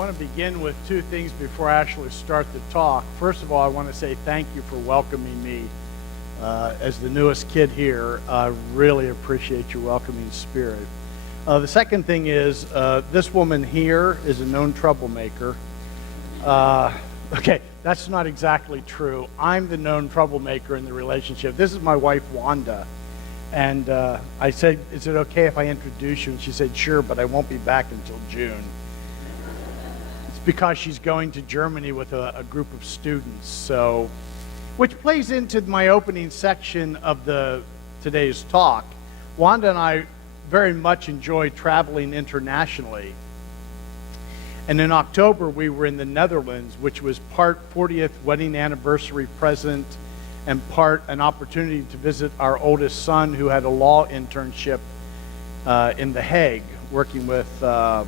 want to begin with two things before I actually start the talk. First of all, I want to say thank you for welcoming me as the newest kid here. I really appreciate your welcoming spirit. The second thing is this woman here is a known troublemaker. Okay, that's not exactly true. I'm the known troublemaker in the relationship. This is my wife, Wanda. And I said, is it okay if I introduce you? And she said, sure, but I won't be back until June. It's because she's going to Germany with a group of students. So, which plays into my opening section of today's talk. Wanda and I very much enjoy traveling internationally. And in October, we were in the Netherlands, which was part 40th wedding anniversary present and part an opportunity to visit our oldest son who had a law internship in The Hague, working with the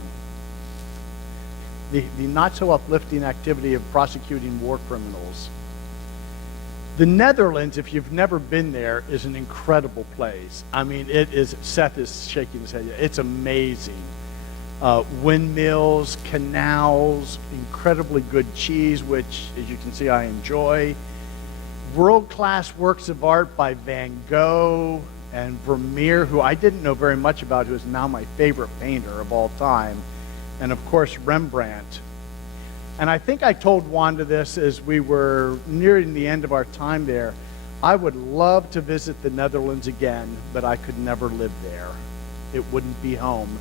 not so uplifting activity of prosecuting war criminals. The Netherlands, if you've never been there, is an incredible place. I mean, it is, Seth is shaking his head, it's amazing. Windmills, canals, incredibly good cheese, which, as you can see, I enjoy. World-class works of art by Van Gogh and Vermeer, who I didn't know very much about, who is now my favorite painter of all time, and of course Rembrandt. And I think I told Wanda this as we were nearing the end of our time there. I would love to visit the Netherlands again, but I could never live there. It wouldn't be home.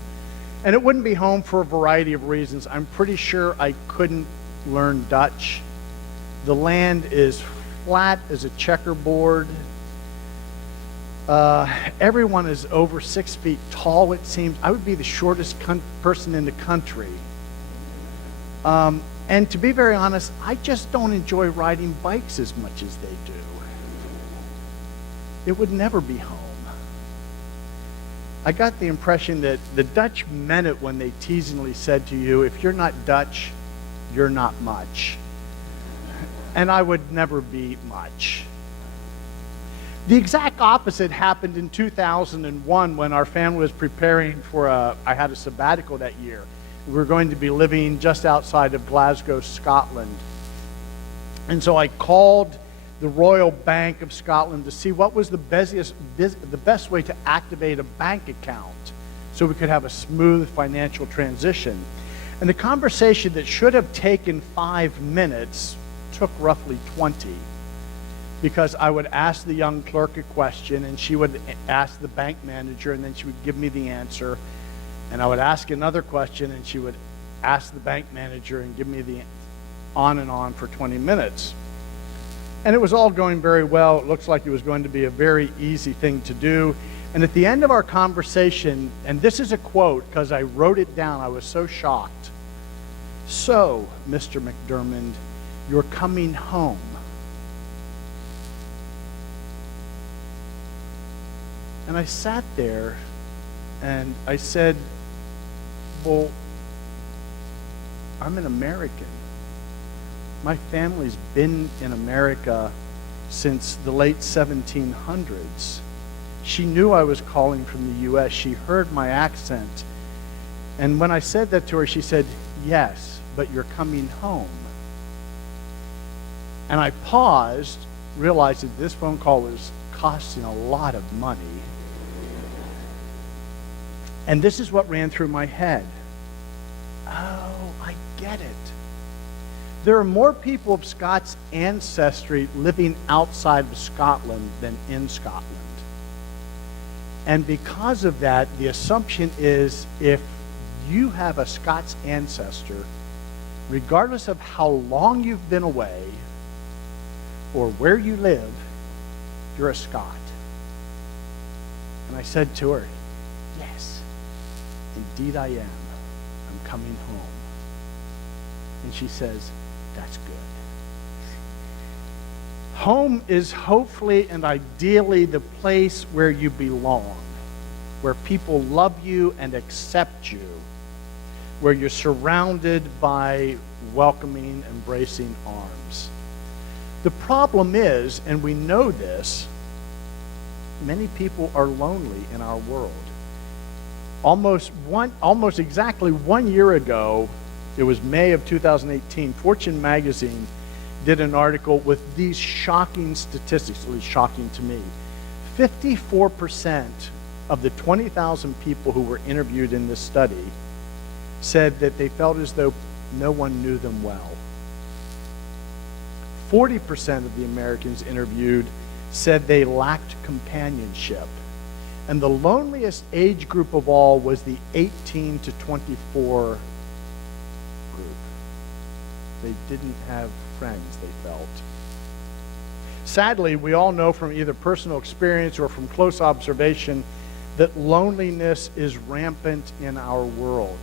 And it wouldn't be home for a variety of reasons. I'm pretty sure I couldn't learn Dutch. The land is flat as a checkerboard. Everyone is over 6 feet tall, it seems. I would be the shortest person in the country. And to be very honest, I just don't enjoy riding bikes as much as they do. It would never be home. I got the impression that the Dutch meant it when they teasingly said to you, if you're not Dutch, you're not much. And I would never be much. The exact opposite happened in 2001 when our family was preparing for I had a sabbatical that year. We were going to be living just outside of Glasgow, Scotland. And so I called the Royal Bank of Scotland to see what was the best way to activate a bank account so we could have a smooth financial transition. And the conversation that should have taken 5 minutes took roughly 20, because I would ask the young clerk a question and she would ask the bank manager and then she would give me the answer, and I would ask another question and she would ask the bank manager and give me the on and on for 20 minutes. And it was all going very well. It looks like it was going to be a very easy thing to do. And at the end of our conversation, and this is a quote because I wrote it down, I was so shocked. So, Mr. McDermott, you're coming home. And I sat there and I said, well, I'm an American. My family's been in America since the late 1700s. She knew I was calling from the U.S. She heard my accent. And when I said that to her, she said, yes, but you're coming home. And I paused, realized that this phone call was costing a lot of money. And this is what ran through my head. Oh, I get it. There are more people of Scots ancestry living outside of Scotland than in Scotland. And because of that, the assumption is if you have a Scots ancestor, regardless of how long you've been away or where you live, you're a Scot. And I said to her, yes, indeed I am. I'm coming home. And she says, that's good. Home is hopefully and ideally the place where you belong, where people love you and accept you, where you're surrounded by welcoming, embracing arms. The problem is, and we know this, many people are lonely in our world. Almost exactly 1 year ago, It was May of 2018. Fortune magazine did an article with these shocking statistics, at least shocking to me. 54% of the 20,000 people who were interviewed in this study said that they felt as though no one knew them well. 40% of the Americans interviewed said they lacked companionship. And the loneliest age group of all was the 18 to 24 group. They didn't have friends, they felt. Sadly, we all know from either personal experience or from close observation that loneliness is rampant in our world.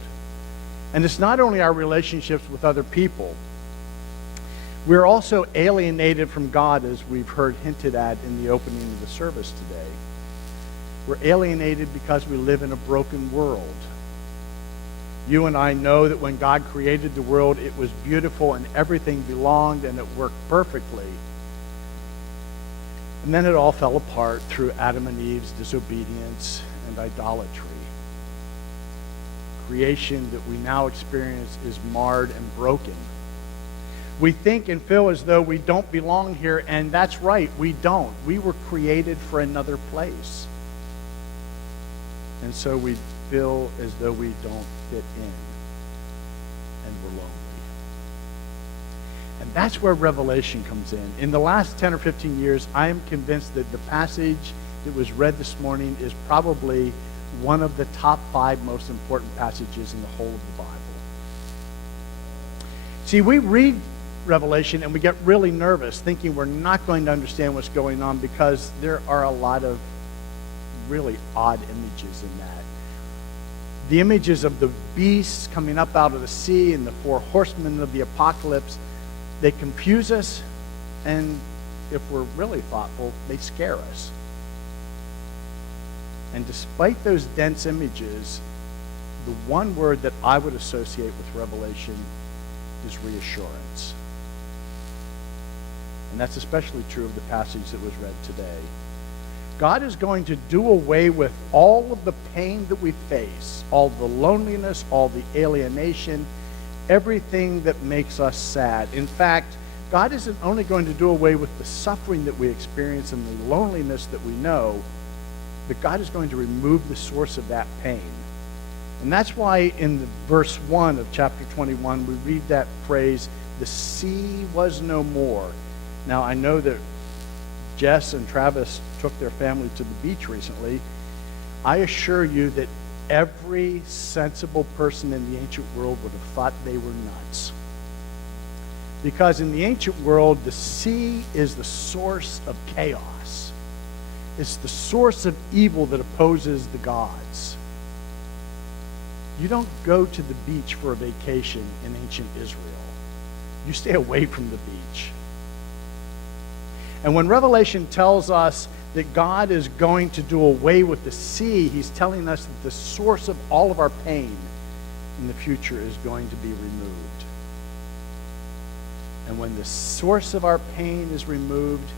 And it's not only our relationships with other people. We're also alienated from God, as we've heard hinted at in the opening of the service today. We're alienated because we live in a broken world. You and I know that when God created the world, it was beautiful and everything belonged and it worked perfectly. And then it all fell apart through Adam and Eve's disobedience and idolatry. Creation that we now experience is marred and broken. We think and feel as though we don't belong here, and that's right, we don't. We were created for another place. And so we feel as though we don't fit in, and we're lonely. And that's where Revelation comes in. In the last 10 or 15 years, I am convinced that the passage that was read this morning is probably one of the top 5 most important passages in the whole of the Bible. See, we read Revelation and we get really nervous thinking we're not going to understand what's going on because there are a lot of really odd images in that. The images of the beasts coming up out of the sea and the 4 horsemen of the apocalypse, they confuse us, and if we're really thoughtful, they scare us. And despite those dense images, the one word that I would associate with Revelation is reassurance. And that's especially true of the passage that was read today. God is going to do away with all of the pain that we face, all the loneliness, all the alienation, everything that makes us sad. In fact, God isn't only going to do away with the suffering that we experience and the loneliness that we know, but God is going to remove the source of that pain. And that's why in the verse 1 of chapter 21, we read that phrase, the sea was no more. Now, I know that Jess and Travis took their family to the beach recently. I assure you that every sensible person in the ancient world would have thought they were nuts. Because in the ancient world, the sea is the source of chaos. It's the source of evil that opposes the gods. You don't go to the beach for a vacation in ancient Israel. You stay away from the beach. And when Revelation tells us that God is going to do away with the sea, he's telling us that the source of all of our pain in the future is going to be removed. And when the source of our pain is removed,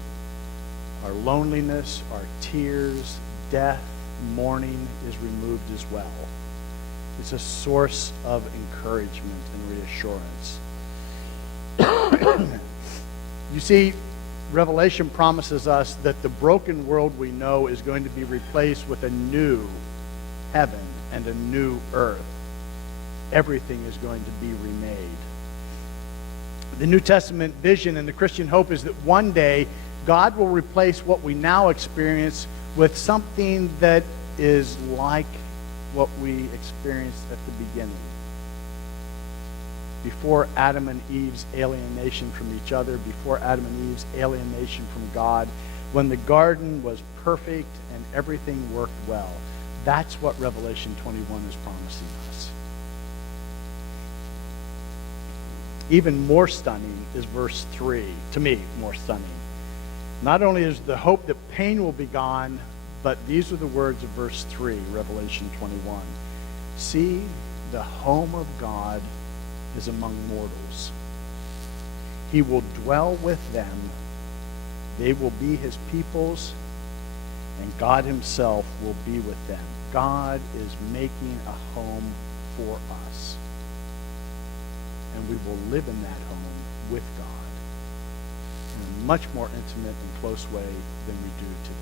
our loneliness, our tears, death, mourning is removed as well. It's a source of encouragement and reassurance. You see, Revelation promises us that the broken world we know is going to be replaced with a new heaven and a new earth. Everything is going to be remade. The New Testament vision and the Christian hope is that one day God will replace what we now experience with something that is like what we experienced at the beginning. Before Adam and Eve's alienation from each other, before Adam and Eve's alienation from God, when the garden was perfect and everything worked well. That's what Revelation 21 is promising us. Even more stunning is verse 3. To me, more stunning. Not only is the hope that pain will be gone, but these are the words of verse 3, Revelation 21. See, the home of God is among mortals. He will dwell with them. They will be his peoples, and God himself will be with them. God is making a home for us. we will live in that home with God in a much more intimate and close way than we do today.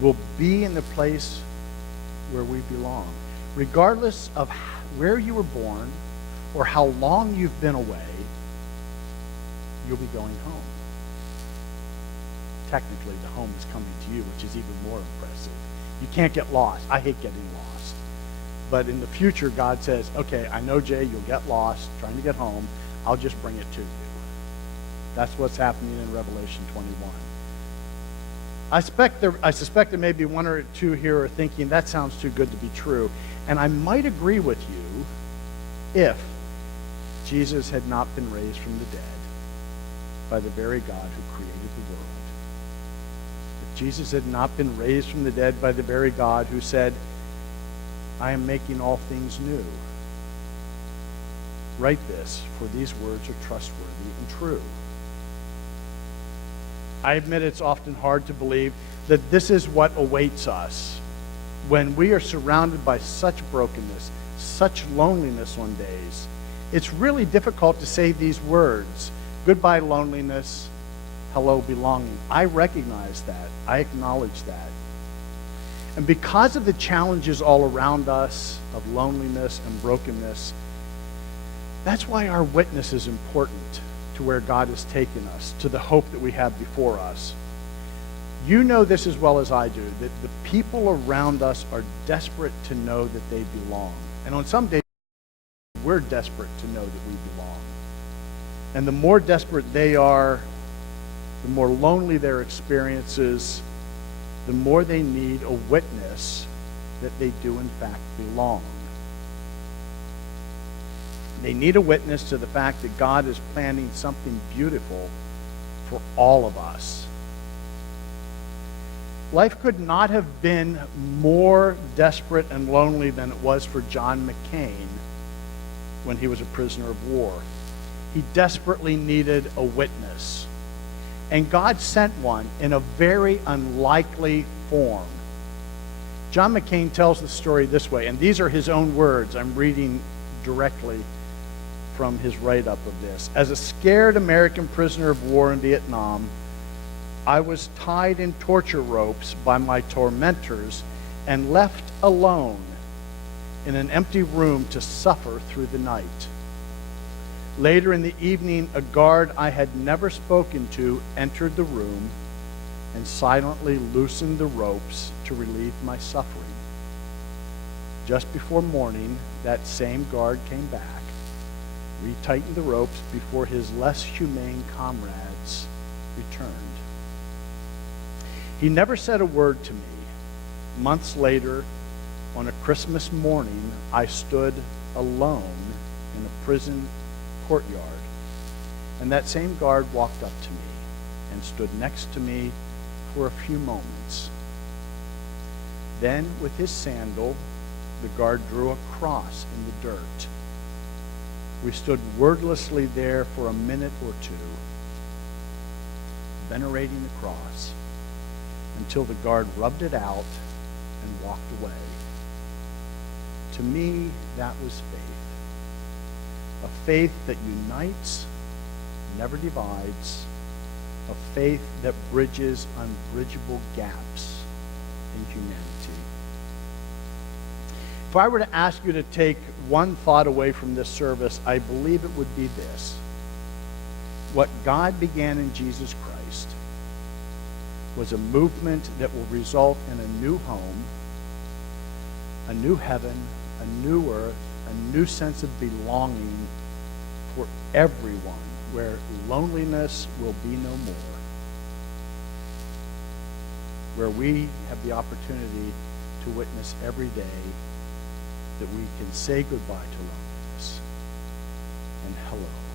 We'll be in the place where we belong, regardless of where you were born or how long you've been away. You'll be going home. Technically, the home is coming to you, which is even more impressive. You can't get lost. I hate getting lost. But in the future, God says, okay, I know, Jay, you'll get lost trying to get home. I'll just bring it to you. That's what's happening in Revelation 21. I suspect there may be one or two here are thinking, that sounds too good to be true. And I might agree with you if Jesus had not been raised from the dead by the very God who created the world. If Jesus had not been raised from the dead by the very God who said, I am making all things new. Write this, for these words are trustworthy and true. I admit it's often hard to believe that this is what awaits us when we are surrounded by such brokenness, such loneliness on days. It's really difficult to say these words, goodbye loneliness, hello belonging. I recognize that. I acknowledge that. And because of the challenges all around us of loneliness and brokenness, that's why our witness is important to where God has taken us, to the hope that we have before us. You know this as well as I do, that the people around us are desperate to know that they belong. And on some days, we're desperate to know that we belong. And the more desperate they are, the more lonely their experiences, the more they need a witness that they do in fact belong. They need a witness to the fact that God is planning something beautiful for all of us. Life could not have been more desperate and lonely than it was for John McCain when he was a prisoner of war. He desperately needed a witness. And God sent one in a very unlikely form. John McCain tells the story this way, and these are his own words. I'm reading directly from his write-up of this. As a scared American prisoner of war in Vietnam, I was tied in torture ropes by my tormentors and left alone in an empty room to suffer through the night. Later in the evening, a guard I had never spoken to entered the room and silently loosened the ropes to relieve my suffering. Just before morning, that same guard came back, retightened the ropes before his less humane comrades returned. He never said a word to me. Months later, on a Christmas morning, I stood alone in a prison courtyard, and that same guard walked up to me and stood next to me for a few moments. Then, with his sandal, the guard drew a cross in the dirt. We stood wordlessly there for a minute or two, venerating the cross, until the guard rubbed it out and walked away. To me, that was faith. A faith that unites, never divides. A faith that bridges unbridgeable gaps in humanity. If I were to ask you to take one thought away from this service, I believe it would be this. What God began in Jesus Christ was a movement that will result in a new home, a new heaven, a new earth, a new sense of belonging for everyone, where loneliness will be no more, where we have the opportunity to witness every day that we can say goodbye to loneliness and hello